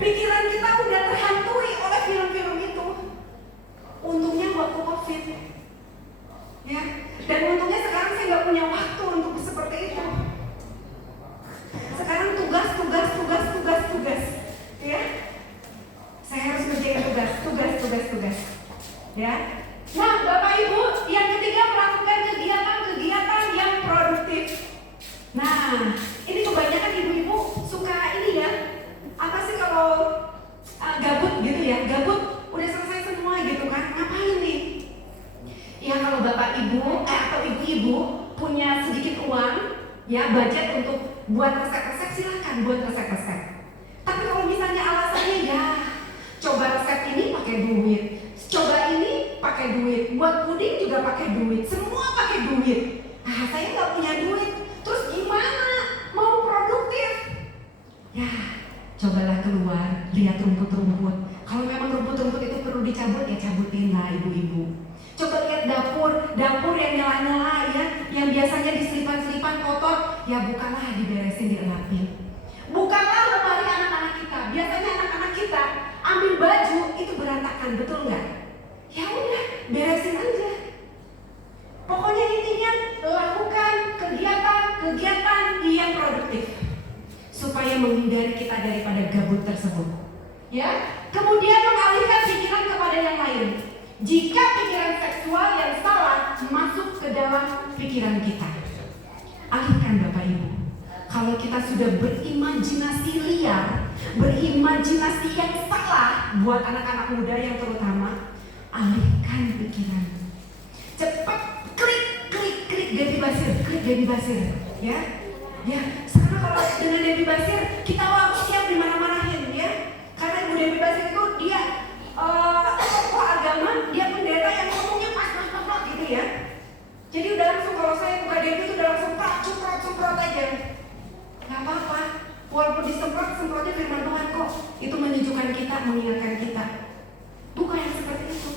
Pikiran kita udah terhantui oleh film-film itu. Untungnya waktu COVID, ya. Dan untungnya sekarang saya nggak punya waktu untuk seperti itu. Sekarang tugas, ya. Saya harus ngerjain tugas, ya. Nah, Bapak Ibu, yang ketiga melakukan kegiatan yang produktif. Nah, ini kebanyakan ibu-ibu suka ini ya. Apa sih kalau gabut gitu ya? Gabut, udah selesai semua gitu kan? Ngapain nih? Ya kalau Bapak Ibu atau Ibu-ibu punya sedikit uang, ya budget untuk buat resep-resep, silakan buat resep-resep. Tapi kalau misalnya alasannya ya, coba resep ini pakai duit, coba ini pakai duit, buat puding juga pakai duit, semua pakai duit. Saya nggak punya duit, terus gimana mau produktif? Ya, cobalah keluar, lihat rumput-rumput. Kalau memang rumput-rumput itu perlu dicabut, ya cabutin lah ibu-ibu. Coba lihat dapur yang nyala-nyala ya, yang biasanya diselipan-selipan kotor, ya bukanlah, diberesin, dielapin. Bukanlah lemari anak-anak kita. Biasanya anak-anak kita ambil baju itu berantakan, betul nggak? Ya udah, beresin aja. Pokoknya intinya lakukan kegiatan yang produktif supaya menghindari kita daripada gabut tersebut. Ya, kemudian mengalihkan pikiran kepada yang lain. Jika pikiran seksual yang salah masuk ke dalam pikiran kita, alihkan Bapak Ibu. Kalau kita sudah berimajinasi liar, berimajinasi yang salah buat anak-anak muda yang terutama, alihkan pikiran. Cepat klik Debbie Basir, ya. Sekarang kalau dengan Debbie Basir kita harus siap dimana-manahin, ya. Karena Ibu Debbie Basir itu dia tokoh agama, dia pendeta yang ngomongnya pas gitu ya. Jadi udah langsung, kalau saya buka Debbie itu udah langsung semprot aja. Gak apa-apa, walaupun semprotnya firman Tuhan kok. Itu menunjukkan kita, mengingatkan kita. Bukan yang seperti itu,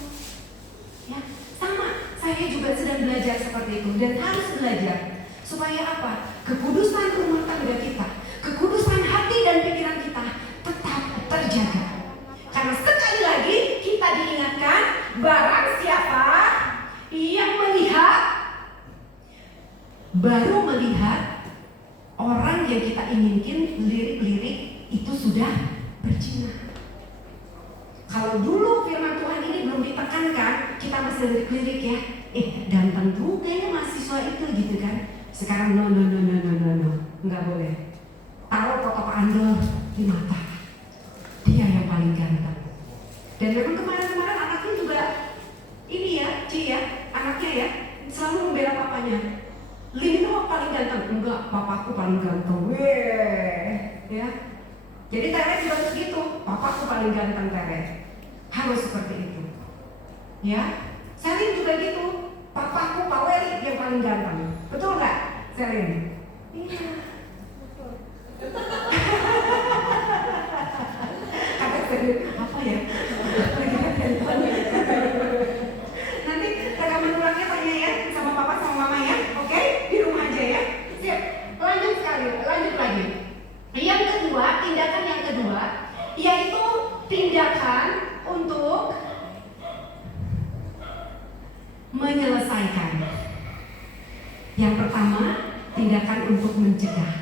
ya. Sama, saya juga sedang belajar seperti itu dan harus belajar supaya apa? Kekudusan rumah tangga kita, kekudusan hati dan pikiran kita tetap terjaga. Karena sekali lagi kita diingatkan, barang siapa yang melihat, baru melihat Orang yang kita inginkan lirik-lirik itu sudah berzina. Kalau dulu firman Tuhan ini belum ditekankan, kita masih lirik-lirik ya. Ganteng juga ya mahasiswa itu gitu kan. Sekarang no, nggak boleh. Taruh foto Pak Andor di mata, dia yang paling ganteng. Dan memang kemarin-kemarin anaknya juga ini ya, Ci ya, anaknya ya selalu membela papanya. Lino paling ganteng, enggak, papaku paling ganteng. Weh, ya. Jadi Tere juga harus gitu, papaku paling ganteng Tere. Harus seperti itu. Ya, Selin juga gitu, papaku Pak Weli yang paling ganteng. Betul nggak, Selin? Iya. Kata Selin, apa ya? Nanti rekaman ulangnya tanya ya sama papa sama mama ya, oke? Di rumah aja ya. Siap. Lanjut lagi. Yang kedua, tindakan yang kedua yaitu tindakan untuk menyelesaikan. Yang pertama, tindakan untuk mencegah.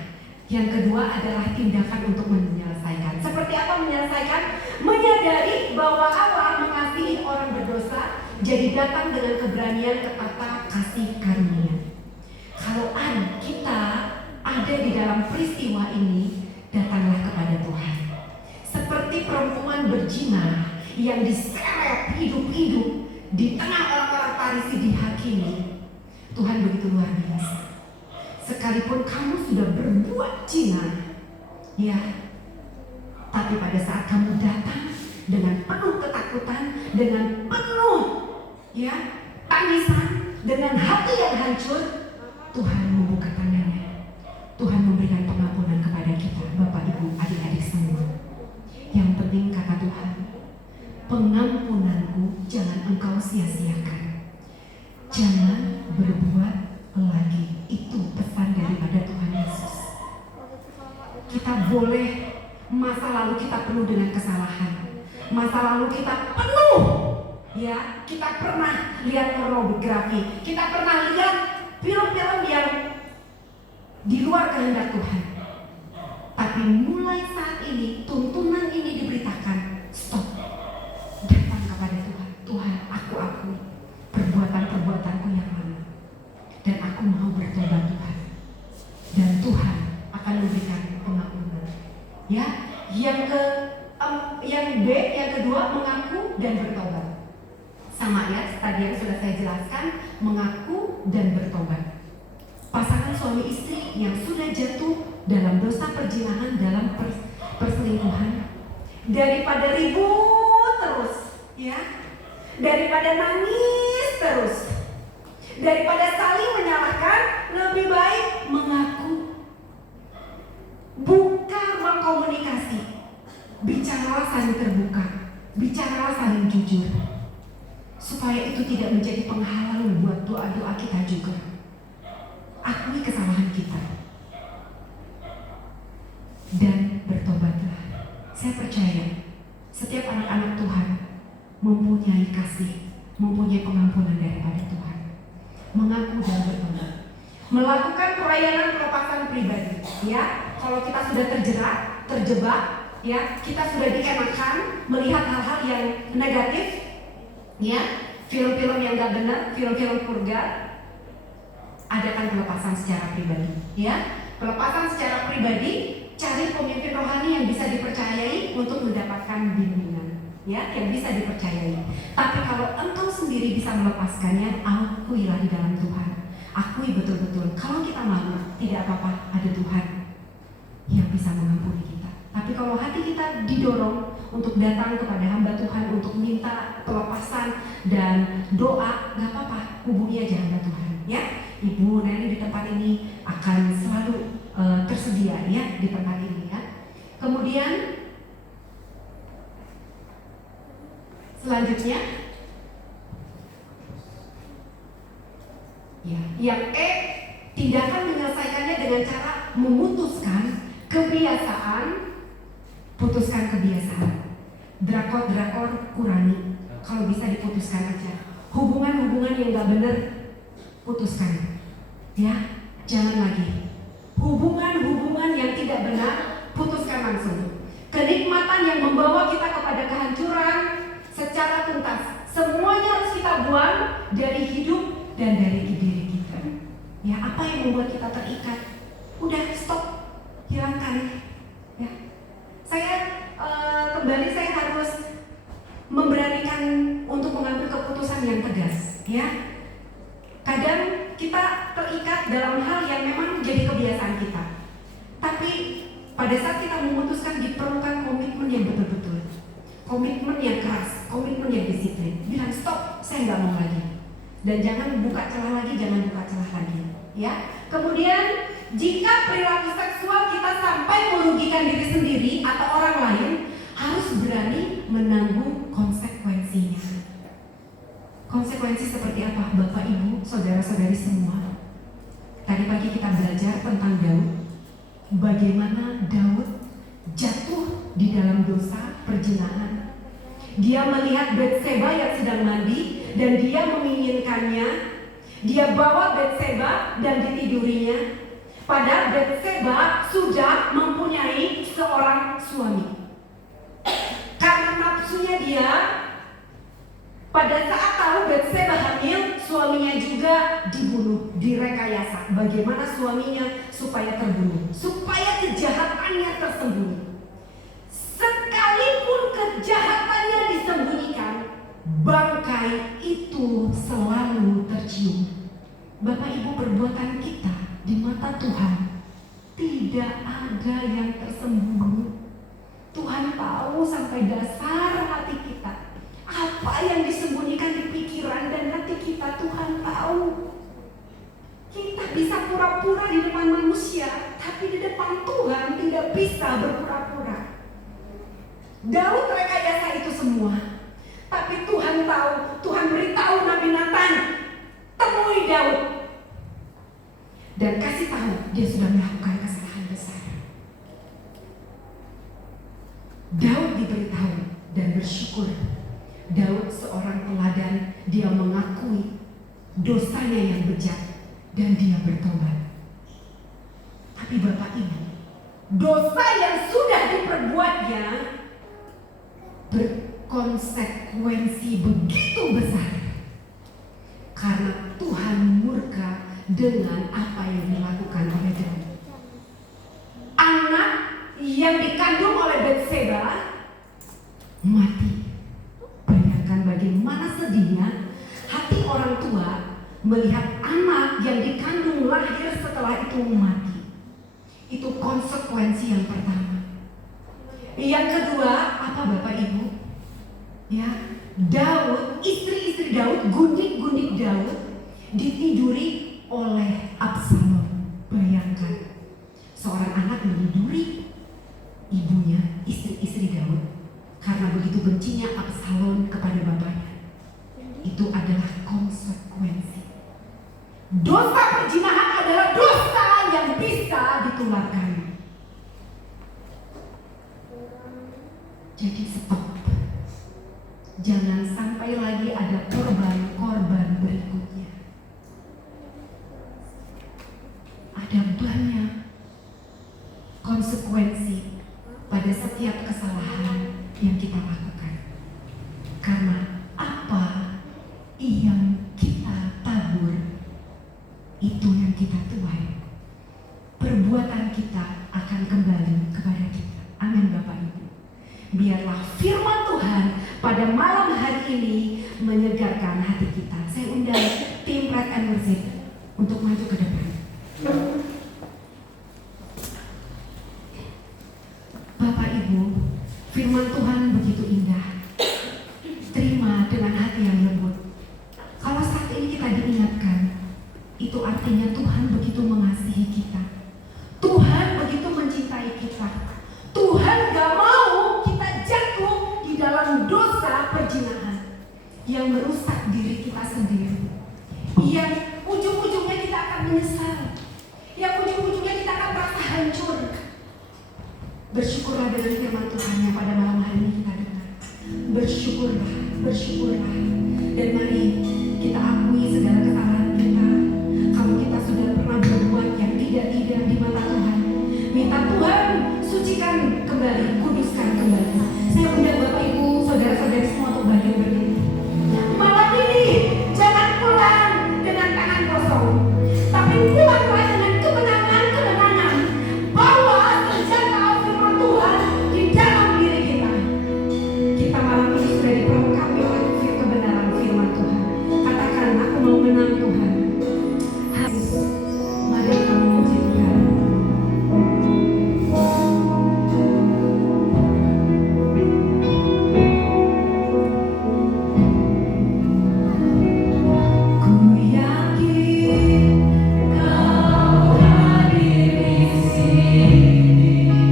Yang kedua adalah tindakan untuk menyelesaikan. Seperti apa menyelesaikan? Menyadari bahwa Allah mengasihi orang berdosa, jadi datang dengan keberanian kepada kasih karunia. Kalau kita ada di dalam peristiwa ini, datanglah kepada Tuhan. Seperti perempuan berzina yang diseret hidup-hidup di tengah orang-orang Farisi dihakimi. Tuhan begitu luar biasa. Sekalipun kamu sudah berbuat zina, ya, tapi pada saat kamu datang dengan penuh ketakutan, dengan penuh ya tangisan, dengan hati yang hancur, Tuhan membuka tangannya. Tuhan memberikan pengampunan kepada kita, Bapak Ibu, adik-adik semua. Yang penting kata Tuhan, pengampunanku jangan engkau sia-siakan. Jangan berbuat lagi. Itu pesan daripada Tuhan Yesus. Kita boleh, masa lalu kita penuh dengan kesalahan, masa lalu kita penuh ya, kita pernah lihat pornografi, kita pernah lihat film-film yang di luar kehendak Tuhan. Tapi mulai saat ini tuntunan ini diberitakan, stop, datang kepada Tuhan. Tuhan, aku akui perbuatan-perbuatanku yang lama, dan aku mau bertobat Tuhan. Dan Tuhan akan memberikan pengampunan. Ya, yang kedua mengaku dan bertobat. Sama ya, tadi yang sudah saya jelaskan, mengaku dan bertobat. Pasangan suami istri yang sudah jatuh dalam dosa perzinahan, dalam perselingkuhan, daripada ribut terus, ya, daripada nangis terus, daripada saling menyalahkan, lebih baik mengaku, buka ruang komunikasi, bicaralah saling terbuka, bicaralah saling jujur, supaya itu tidak menjadi penghalang buat doa-doa kita juga. Akui kesalahan kita dan bertobatlah. Saya percaya setiap anak-anak Tuhan mempunyai kasih, mempunyai pengampunan daripada Tuhan. Mengaku dan bertobat, melakukan pelayanan pelepasan pribadi. Ya, kalau kita sudah terjebak, ya, kita sudah dikenakan melihat hal-hal yang negatif, ya, film-film yang gak benar, film-film purga. Adakan pelepasan secara pribadi, ya, pelepasan secara pribadi. Cari pemimpin rohani yang bisa dipercayai untuk mendapatkan bimbingan, ya, yang bisa dipercayai. Tapi kalau engkau sendiri bisa melepaskannya, akuilah di dalam Tuhan. Akui betul-betul. Kalau kita malu, tidak apa-apa, ada Tuhan yang bisa mengampuni kita. Tapi kalau hati kita didorong untuk datang kepada hamba Tuhan untuk minta pelepasan dan doa, gak apa-apa, hubungi aja hamba Tuhan, ya. Ibu Neni di tempat ini akan selalu tersedia, ya, di tempat ini, ya. Kemudian selanjutnya, ya, yang tindakan menyelesaikannya dengan cara memutuskan kebiasaan, putuskan kebiasaan. Drakor kurangi, kalau bisa diputuskan aja. Hubungan-hubungan yang gak benar, putuskan, ya, jangan lagi. Hubungan dari hidup dan dari diri kita. Ya, apa yang membuat kita terikat? Udah, stop, hilangkan. Ya, saya kembali saya harus memberanikan untuk mengambil keputusan yang tegas. Ya, kadang kita terikat dalam hal yang memang menjadi kebiasaan kita. Tapi pada saat kita memutuskan diperlukan komitmen yang betul-betul, komitmen yang keras, komitmen yang disiplin. Bilang stop, saya nggak mau lagi. Dan jangan buka celah lagi, jangan buka celah lagi. Ya. Kemudian jika perilaku seksual kita sampai merugikan diri sendiri atau orang lain, harus berani menanggung konsekuensinya. Konsekuensi seperti apa, Bapak, Ibu, saudara-saudari semua? Tadi pagi kita belajar tentang Daud. Bagaimana Daud jatuh di dalam dosa perzinahan. Dia melihat Batseba yang sedang mandi dan dia menginginkannya. Dia bawa Batseba dan ditidurinya. Padahal Batseba sudah mempunyai seorang suami. Karena nafsunya dia, pada saat tahu Batseba hamil, suaminya juga dibunuh, direkayasa. Bagaimana suaminya supaya terbunuh, supaya kejahatannya tersembunyi. Sekalipun kejahatannya disembunyikan, bangkai itu selalu tercium. Bapak Ibu, perbuatan kita di mata Tuhan tidak ada yang tersembunyi. Tuhan tahu sampai dasar hati kita. Apa yang disembunyikan di pikiran dan hati kita, Tuhan tahu. Kita bisa pura-pura di depan manusia, tapi di depan Tuhan tidak bisa berpura-pura. Daud rekayasa itu semua, tapi Tuhan tahu. Tuhan beritahu Nabi Nathan, temui Daud dan kasih tahu dia sudah melakukan kesalahan besar. Daud diberitahu dan bersyukur. Daud seorang teladan, dia mengakui dosanya yang bejat dan dia bertobat. Tapi Bapak Ibu, dosa yang sudah diperbuatnya berkonsekuensi begitu besar karena Tuhan murka dengan apa yang dilakukan oleh Daud. Anak yang dikandung oleh Batseba mati. Bayangkan bagaimana sedihnya hati orang tua melihat anak yang dikandung lahir setelah itu mati. Itu konsekuensi yang pertama. Yang kedua, apa Bapak Ibu? Ya, Daud, istri-istri Daud, gundik-gundik Daud ditiduri oleh Absalom. Bayangkan, seorang anak meniduri ibunya, istri-istri Daud, karena begitu bencinya Absalom kepada bapaknya. Itu adalah konsekuensi. Dosa perzinahan adalah dosa yang bisa ditularkan. Jadi stop. Jangan sampai lagi ada korban-korban berikutnya. Ada banyak konsekuensi pada setiap kesalahan yang kita lakukan. Karena apa yang kita tabur, itu yang kita tuai. Perbuatan kita akan kembali kepada kita. Amin Bapak Ibu. Biarlah firman Tuhan pada malam hari ini menyegarkan hati kita. Saya undang tim Praise and Worship untuk maju ke depan. Bapak Ibu, firman Tuhan begitu indah. Terima dengan hati yang lembut. Kalau saat ini kita diingatkan, itu artinya Tuhan begitu mengasihi kita. Tuhan begitu mencintai kita. Tuhan gak mau kita jatuh di dalam dosa perzinahan yang merusak diri kita sendiri, yang ujung-ujungnya kita akan menyesal, yang ujung-ujungnya kita akan merasa hancur. Bersyukurlah dengan firman Tuhan yang pada malam hari ini kita dengar. Bersyukurlah, bersyukurlah. Dan mari kita akui segala kesalahan kita. Kalau kita sudah pernah berbuat yang tidak-tidak di mata Tuhan, minta Tuhan sucikan kembali, kuduskan kembali.